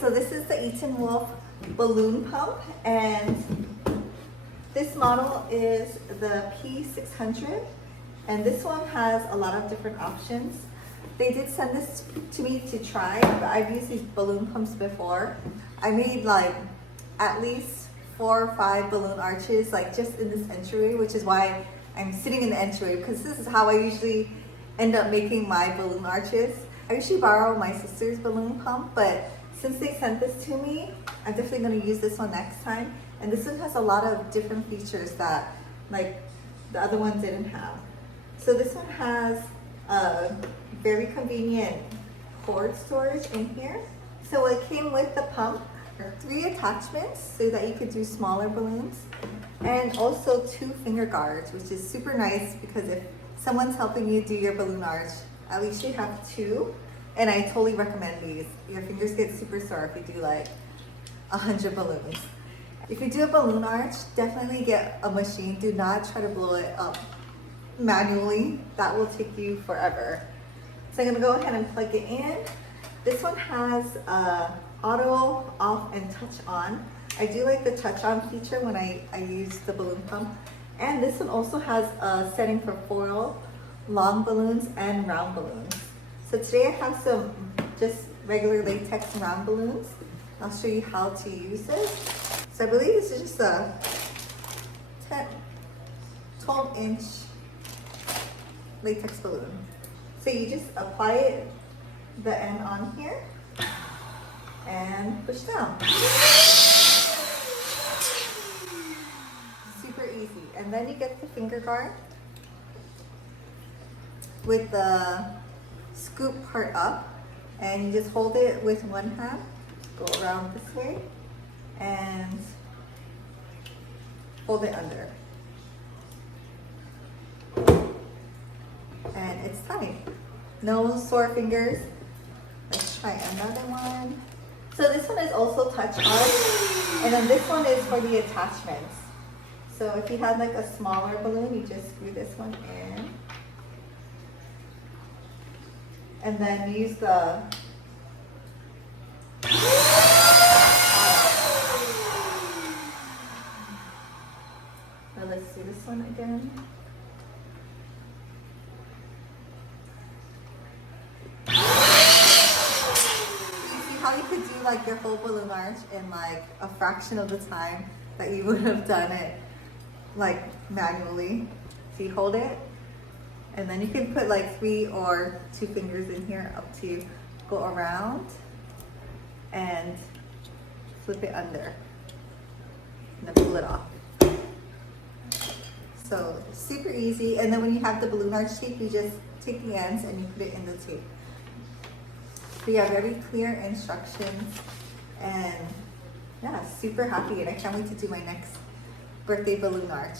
so this is the Etenwolf balloon pump, and this model is the P600, and this one has a lot of different options. They did send this to me to try, but I've used these balloon pumps before. I made like at least 4 or 5 balloon arches, like just in this entryway, which is why I'm sitting in the entryway, because this is how I usually end up making my balloon arches. I usually borrow my sister's balloon pump, but since they sent this to me, I'm definitely going to use this one next time. And this one has a lot of different features that like the other one didn't have. So this one has a very convenient cord storage in here. So it came with the pump, 3 attachments so that you could do smaller balloons, and also 2 finger guards, which is super nice because if someone's helping you do your balloon arch, at least you have 2. And I totally recommend these. Your fingers get super sore if you do like 100 balloons. If you do a balloon arch, definitely get a machine. Do not try to blow it up manually. That will take you forever. So I'm gonna go ahead and plug it in. This one has auto off and touch on. I do like the touch on feature when I use the balloon pump. And this one also has a setting for foil, long balloons, and round balloons. So today I have some just regular latex round balloons. I'll show you how to use this. So I believe this is just a 12-inch latex balloon. So you just apply it, the end on here, and push down. Super easy. And then you get the finger guard with the scoop part up, and you just hold it with one hand, go around this way, and hold it under. And it's tight. No sore fingers. Let's try another one. So this one is also touch on, and then this one is for the attachments. So if you had like a smaller balloon, you just screw this one in. And then use the now let's do this one again. See how you could do like your whole balloon arch in like a fraction of the time that you would have done it like manually. So you hold it, and then you can put like 3 or 2 fingers in here up to go around and flip it under and then pull it off. So super easy. And then when you have the balloon arch tape, you just take the ends and you put it in the tape. So yeah, very clear instructions, and yeah, super happy, and I can't wait to do my next birthday balloon arch.